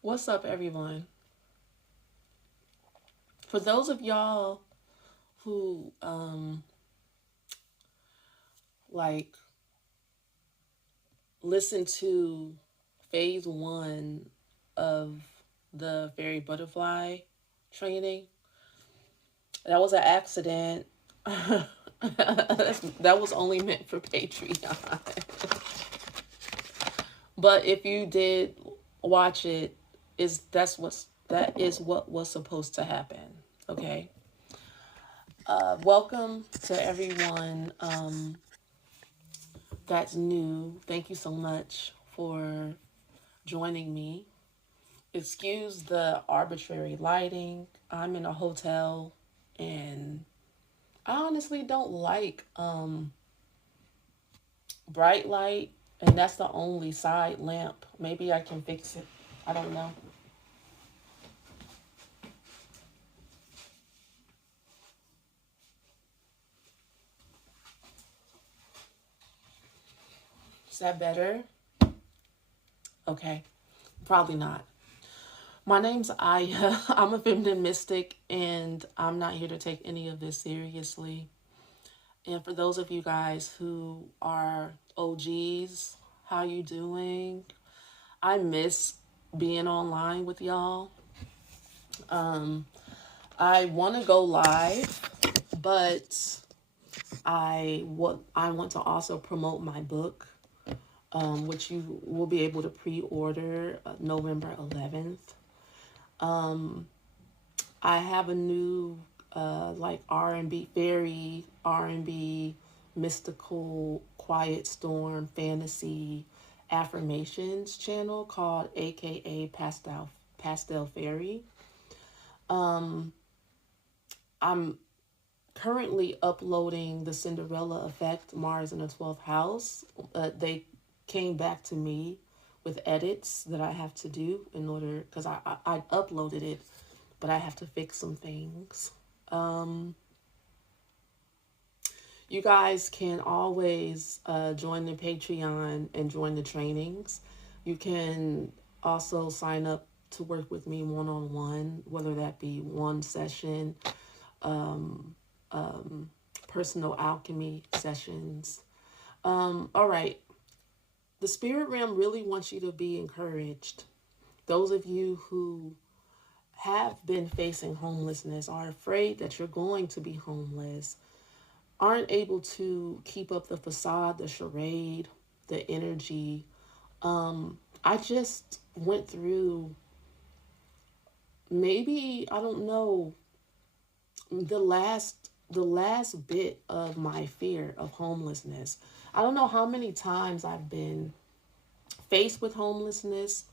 What's up, everyone? For those of y'all who like listen to phase one of the fairy butterfly training, that was an accident. That was only meant for Patreon. But if you did watch it, that is what was supposed to happen. Okay. Welcome to everyone that's new. Thank you so much for joining me. Excuse the arbitrary lighting. I'm in a hotel and I honestly don't like bright light, and that's the only side lamp. Maybe I can fix it. I don't know. Is that better? Okay. Probably not. My name's Aya. I'm a feminine mystic, and I'm not here to take any of this seriously. And for those of you guys who are OGs, how you doing? I miss being online with y'all. I want to go live, but I want to also promote my book, which you will be able to pre-order November 11th. I have a new like R&B, fairy R&B, mystical, quiet storm, fantasy affirmations channel called AKA Pastel Fairy. I'm currently uploading the Cinderella Effect, Mars in the 12th house. They came back to me with edits that I have to do in order, because I uploaded it, but I have to fix some things. You guys can always join the Patreon and join the trainings. You can also sign up to work with me one-on-one, whether that be one session, personal alchemy sessions. All right. The spirit realm really wants you to be encouraged. Those of you who have been facing homelessness, are afraid that you're going to be homeless, aren't able to keep up the facade, the charade, the energy. I just went through, maybe, I don't know, the last bit of my fear of homelessness. I don't know how many times I've been faced with homelessness,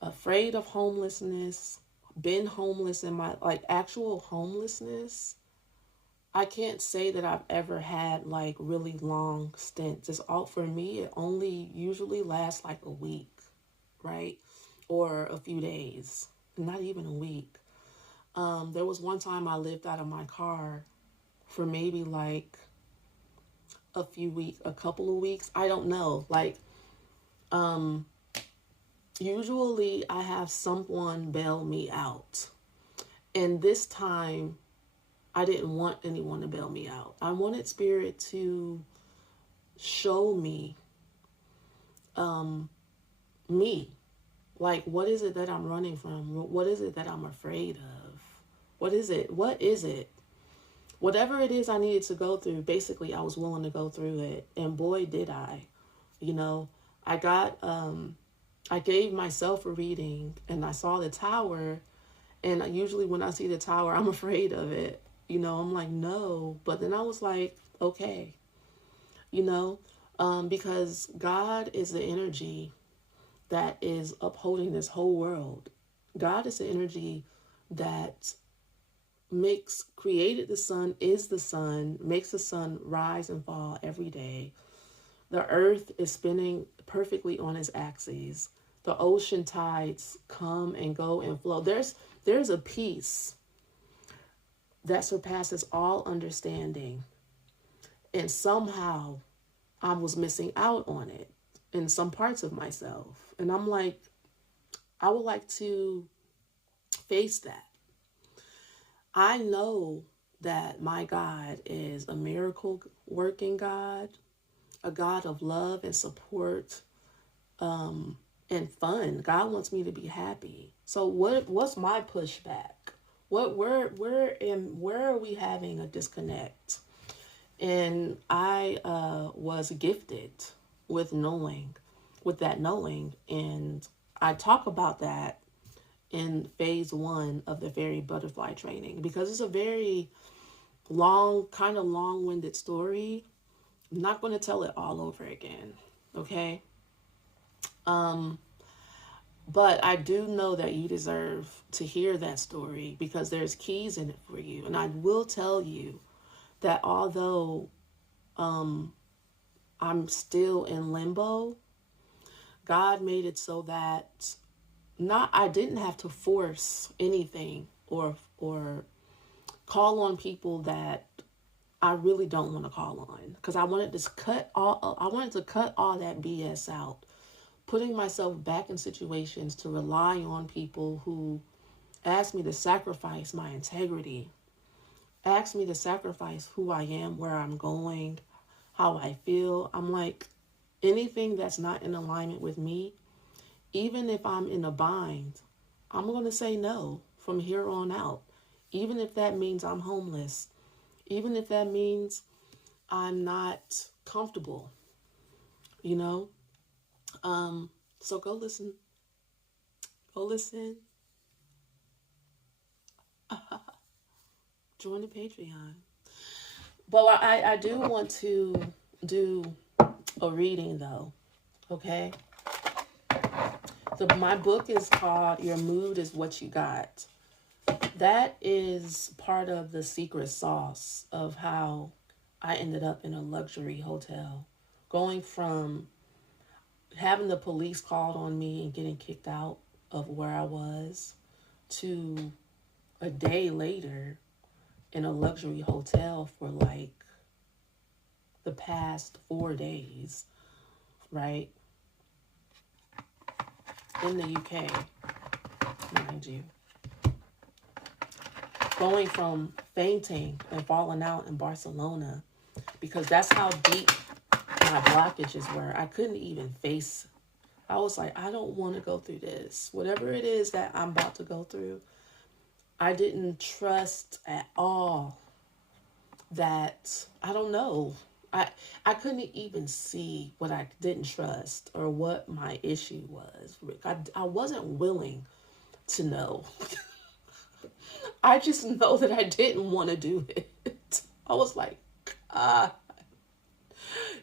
afraid of homelessness, been homeless in my, like, actual homelessness. I can't say that I've ever had like really long stints. It's all, for me, it only usually lasts like a week, right? Or a few days, not even a week. There was one time I lived out of my car for maybe like a couple of weeks. I don't know. Like, usually I have someone bail me out. And this time I didn't want anyone to bail me out. I wanted spirit to show me me. Like, what is it that I'm running from? What is it that I'm afraid of? What is it? What is it? Whatever it is I needed to go through, basically I was willing to go through it. And boy, did I. You know, I got, I gave myself a reading and I saw the tower. And usually when I see the tower, I'm afraid of it. You know, I'm like, no. But then I was like, okay, you know, because God is the energy that is upholding this whole world. God is the energy that created the sun, is the sun, makes the sun rise and fall every day. The earth is spinning perfectly on its axis. The ocean tides come and go and flow. There's a peace that surpasses all understanding. And somehow I was missing out on it. in some parts of myself. And I'm like, I would like to face that. I know that my God is a miracle working God, a God of love and support, and fun. God wants me to be happy. So what's my pushback? Where are we having a disconnect? And I was gifted with that knowing, and I talk about that in phase 1 of the fairy butterfly training, because it's a very long, kind of long-winded story. I'm not going to tell it all over again, okay? But I do know that you deserve to hear that story, because there's keys in it for you. And I will tell you that although I'm still in limbo, God made it so that I didn't have to force anything or call on people that I really don't want to call on, because I wanted to cut all that BS out, putting myself back in situations to rely on people who asked me to sacrifice my integrity, asked me to sacrifice who I am, where I'm going, how I feel. I'm like, anything that's not in alignment with me, even if I'm in a bind, I'm going to say no from here on out. Even if that means I'm homeless, even if that means I'm not comfortable, you know? So go listen. Join the Patreon. But I do want to do a reading though, okay? My book is called Your Mood is What You Got. That is part of the secret sauce of how I ended up in a luxury hotel. Going from having the police called on me and getting kicked out of where I was, to a day later in a luxury hotel for like the past 4 days, right? In the UK, mind you. Going from fainting and falling out in Barcelona, because that's how deep my blockages were. I couldn't even face. I was like, I don't want to go through this. Whatever it is that I'm about to go through, I didn't trust at all that, I don't know. I couldn't even see what I didn't trust or what my issue was. I wasn't willing to know. I just know that I didn't want to do it. I was like,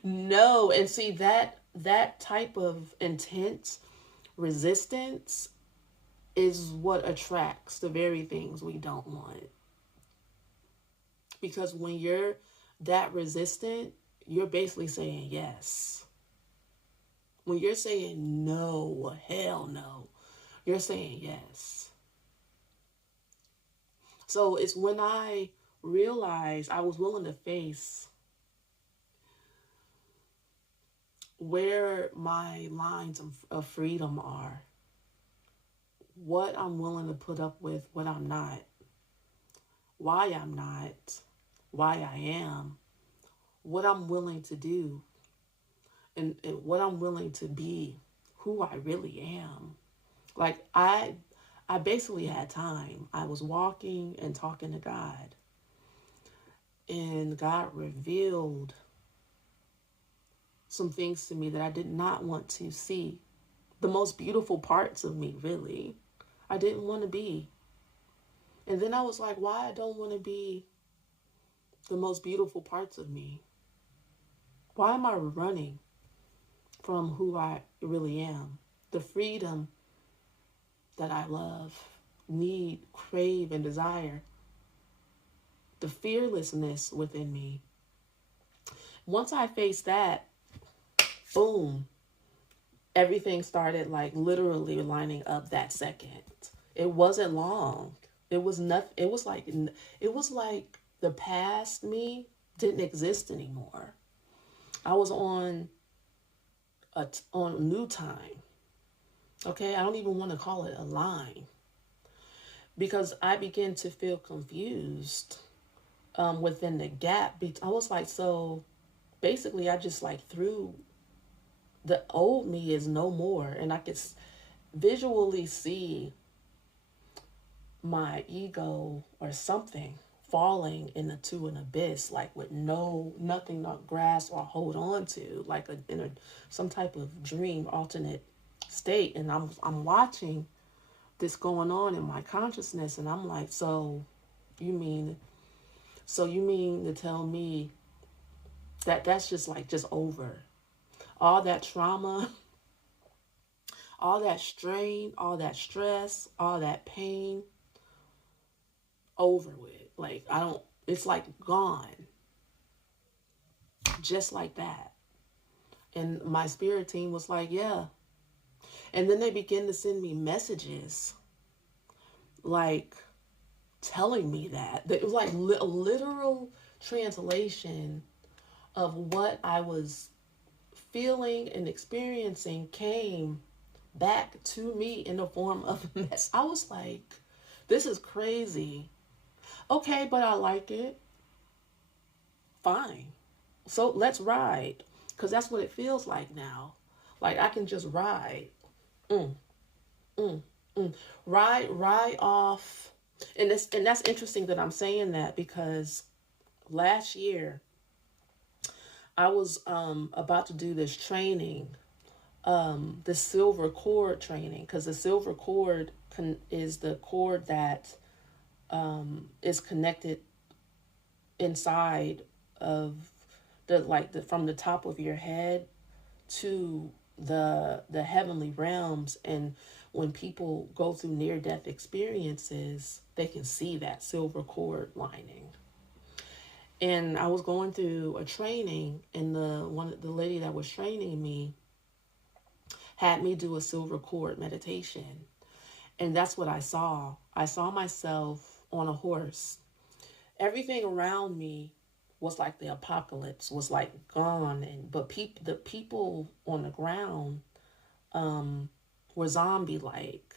no. And see, that type of intense resistance is what attracts the very things we don't want. Because when you're that resistant, you're basically saying yes. When you're saying no, hell no, you're saying yes. So it's when I realized I was willing to face where my lines of freedom are, what I'm willing to put up with, what I'm not, why I'm not, why I am, what I'm willing to do, and what I'm willing to be, who I really am. Like I basically had time. I was walking and talking to God, and God revealed some things to me that I did not want to see. The most beautiful parts of me, really, I didn't want to be. And then I was like, why I don't want to be the most beautiful parts of me? Why am I running from who I really am? The freedom that I love, need, crave, and desire. The fearlessness within me. Once I faced that, boom, everything started like literally lining up that second. It wasn't long. It was nothing. It was like the past me didn't exist anymore. I was on on new time. Okay, I don't even want to call it a line, because I began to feel confused within the gap. I was like, so basically, I just like threw the old me is no more, and I could visually see my ego or something falling into an abyss, like with nothing to grasp or hold on to, like some type of dream alternate state. And I'm watching this going on in my consciousness, and I'm like, you mean you mean to tell me that that's just over? All that trauma, all that strain, all that stress, all that pain, over with. Like, I don't, it's like gone. Just like that. And my spirit team was like, yeah. And then they began to send me messages, like telling me that. It was like a literal translation of what I was feeling and experiencing came back to me in the form of a mess. I was like, this is crazy. Okay, but I like it. Fine. So let's ride. Because that's what it feels like now. Like I can just ride. Mm, mm, mm. Ride off. And that's interesting that I'm saying that, because last year I was about to do this training, the silver cord training, because the silver cord is the cord that is connected inside of from the top of your head to the heavenly realms. And when people go through near-death experiences, they can see that silver cord lining. And I was going through a training, and the lady that was training me had me do a silver cord meditation. And that's what I saw. I saw myself on a horse. Everything around me was like the apocalypse, was like gone. But the people on the ground were zombie-like.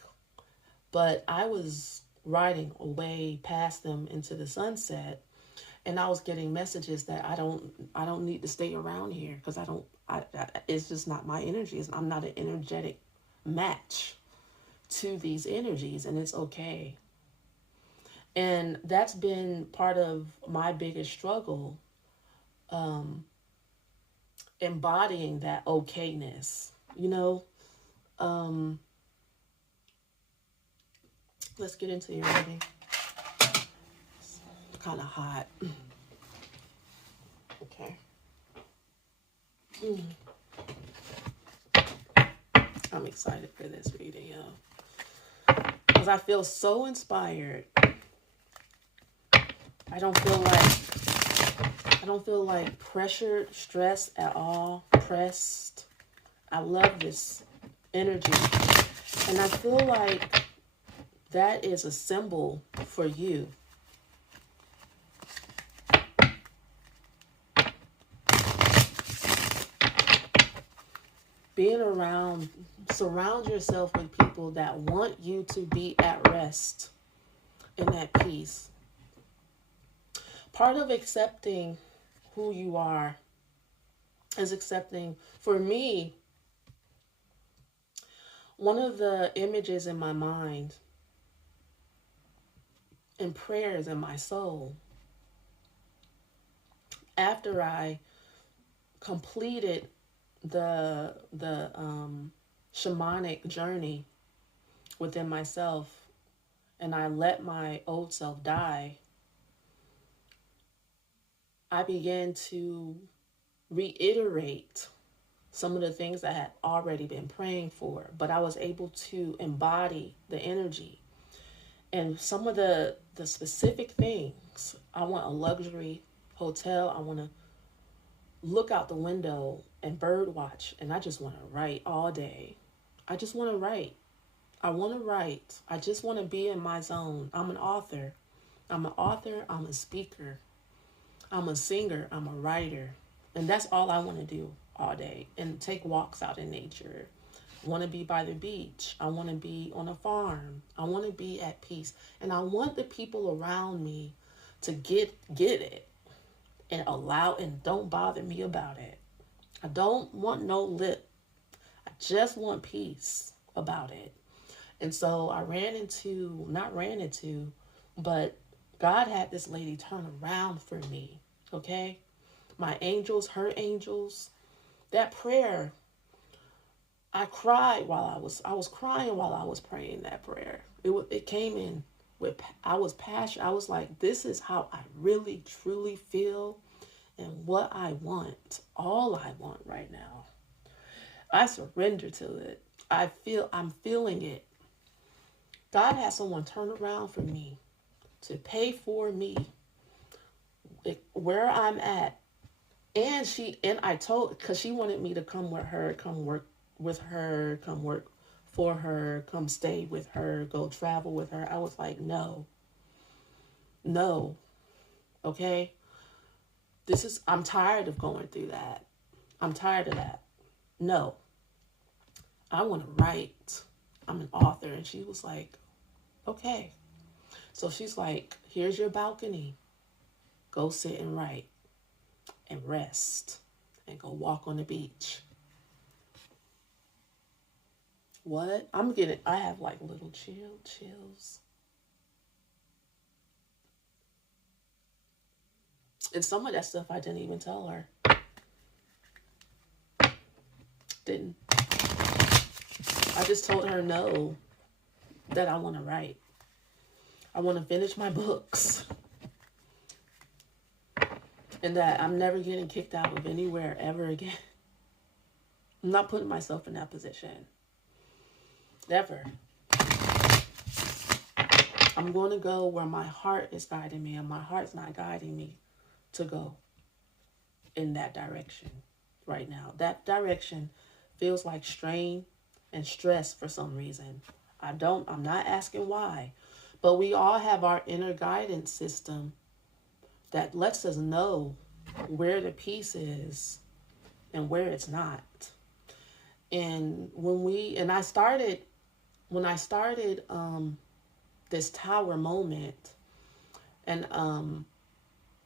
But I was riding away past them into the sunset, and I was getting messages that I don't need to stay around here, because it's just not my energy. I'm not an energetic match to these energies, and it's okay. And that's been part of my biggest struggle, embodying that okayness, Let's get into your reading. It's kind of hot. Okay. I'm excited for this reading, y'all, because I feel so inspired. I don't feel like pressured, stressed at all, pressed. I love this energy. And I feel like that is a symbol for you. Surround yourself with people that want you to be at rest and at peace. Part of accepting who you are is accepting, for me, one of the images in my mind and prayers in my soul, after I completed the shamanic journey within myself, and I let my old self die, I began to reiterate some of the things I had already been praying for, but I was able to embody the energy. And some of the specific things, I want a luxury hotel. I want to look out the window and bird watch, and I just want to write all day. I just want to write. I want to write. I just want to be in my zone. I'm an author. I'm a speaker. I'm a singer. I'm a writer. And that's all I want to do. all day and take walks out in nature. I want to be by the beach. I want to be on a farm. I want to be at peace. And I want the people around me to get it and allow and don't bother me about it. I don't want no lip. I just want peace about it. And so I not ran into, but God had this lady turn around for me. Okay? My angels, her angels, that prayer, I cried while I was crying while I was praying that prayer. It came in with, I was passionate. I was like, this is how I really truly feel and what I want. All I want right now. I surrender to it. I'm feeling it. God has someone turn around for me to pay for me where I'm at. And I told, because she wanted me to come with her, come work with her, come work for her, come stay with her, go travel with her. I was like, no, okay? I'm tired of going through that. I'm tired of that. No, I want to write. I'm an author. And she was like, okay. So she's like, here's your balcony. Go sit and write and rest and go walk on the beach. What? I have like little chills. And some of that stuff I didn't even tell her. Didn't. I just told her no, that I want to write. I want to finish my books. And that I'm never getting kicked out of anywhere ever again. I'm not putting myself in that position. Never. I'm going to go where my heart is guiding me, and my heart's not guiding me to go in that direction right now. That direction feels like strain and stress for some reason. I'm not asking why, but we all have our inner guidance system that lets us know where the peace is and where it's not. And when I started this tower moment, and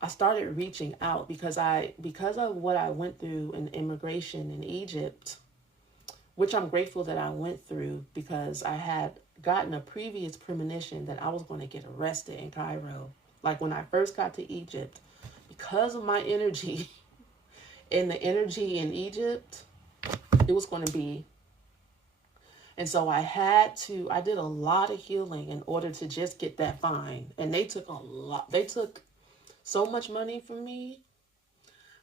I started reaching out because of what I went through in immigration in Egypt, which I'm grateful that I went through, because I had gotten a previous premonition that I was going to get arrested in Cairo. Like when I first got to Egypt, because of my energy and the energy in Egypt, it was going to be. And so I did a lot of healing in order to just get that fine. And they took so much money from me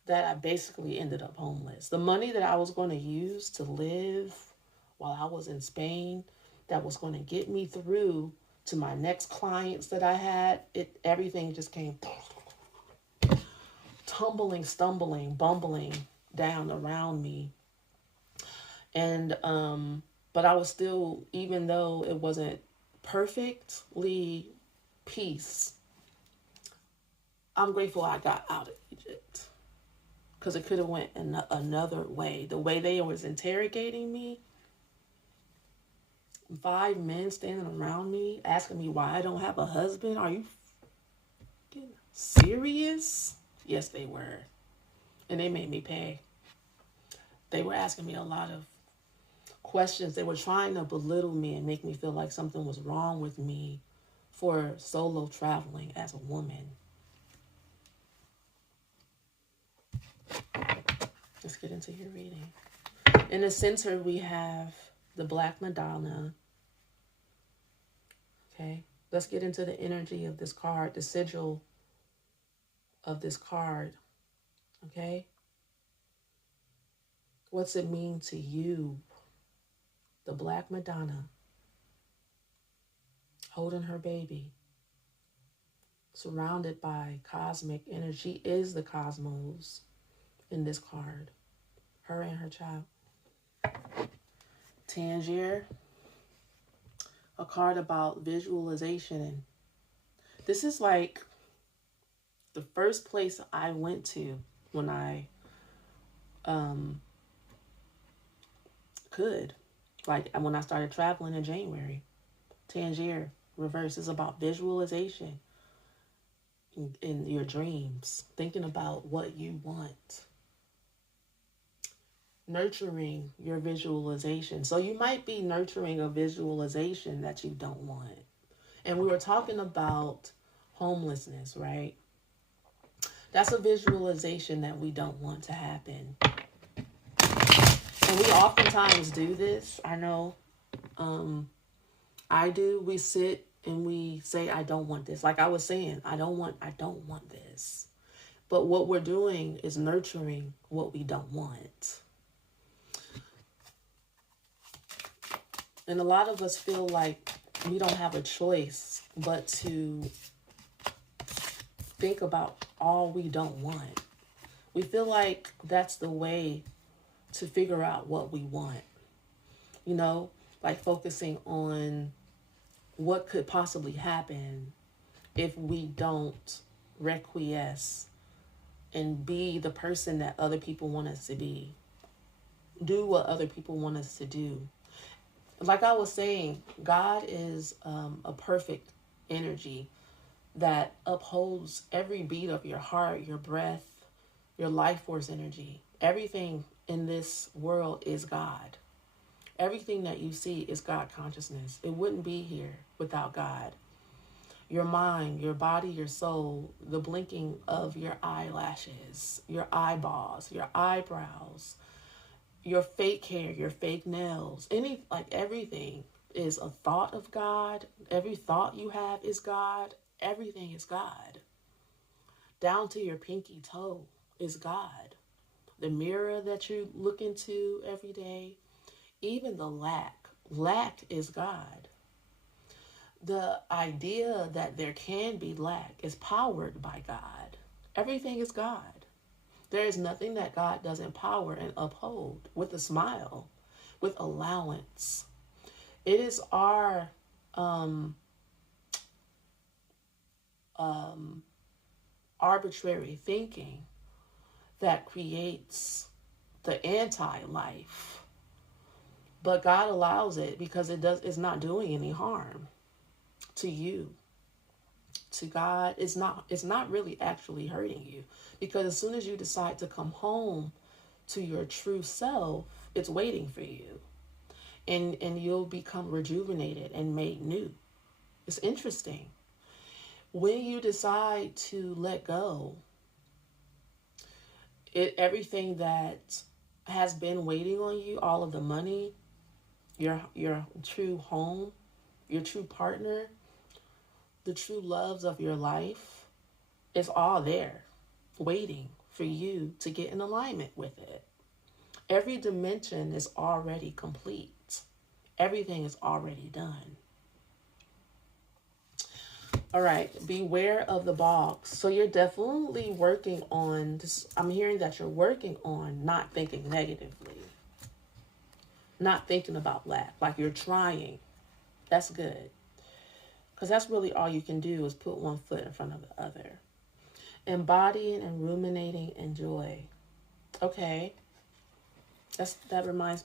that I basically ended up homeless. The money that I was going to use to live while I was in Spain, that was going to get me through to my next clients that I had, everything just came tumbling, stumbling, bumbling down around me. And but I was still, even though it wasn't perfectly peace, I'm grateful I got out of Egypt, because it could have went another way. The way they was interrogating me, 5 men standing around me asking me why I don't have a husband. Are you serious? Yes, they were. And they made me pay. They were asking me a lot of questions. They were trying to belittle me and make me feel like something was wrong with me for solo traveling as a woman. Let's get into your reading. In the center, we have the Black Madonna. Okay, let's get into the energy of this card, the sigil of this card. Okay, what's it mean to you? The Black Madonna holding her baby, surrounded by cosmic energy, is the cosmos in this card. Her and her child. Tangier, a card about visualization. And this is like the first place I went to when I could. Like when I started traveling in January, Tangier reverse is about visualization in your dreams, thinking about what you want, nurturing your visualization. So you might be nurturing a visualization that you don't want. And we were talking about homelessness, right? That's a visualization that we don't want to happen. And we oftentimes do this. I know I do. We sit and we say, I don't want this. Like I was saying, I don't want this. But what we're doing is nurturing what we don't want. And a lot of us feel like we don't have a choice but to think about all we don't want. We feel like that's the way to figure out what we want. You know, like focusing on what could possibly happen if we don't requiesce and be the person that other people want us to be. Do what other people want us to do. Like I was saying, God is a perfect energy that upholds every beat of your heart, your breath, your life force energy. Everything in this world is God. Everything that you see is God consciousness. It wouldn't be here without God. Your mind, your body, your soul, the blinking of your eyelashes, your eyeballs, your eyebrows, your fake hair, your fake nails, everything is a thought of God. Every thought you have is God. Everything is God. Down to your pinky toe is God. The mirror that you look into every day, even the lack is God. The idea that there can be lack is powered by God. Everything is God. There is nothing that God doesn't power and uphold with a smile, with allowance. It is our arbitrary thinking that creates the anti-life. But God allows it because it's not doing any harm to you. To God, it's not really actually hurting you, because as soon as you decide to come home to your true self, it's waiting for you, and you'll become rejuvenated and made new. It's interesting. When you decide to let go, everything that has been waiting on you, all of the money, your true home, your true partner, the true loves of your life, is all there waiting for you to get in alignment with it. Every dimension is already complete. Everything is already done. All right, beware of the bogs. So you're definitely working on this. I'm hearing that you're working on not thinking negatively, not thinking about lack, like you're trying. That's good. Because that's really all you can do is put one foot in front of the other. Embodying and ruminating in joy. Okay. That reminds me.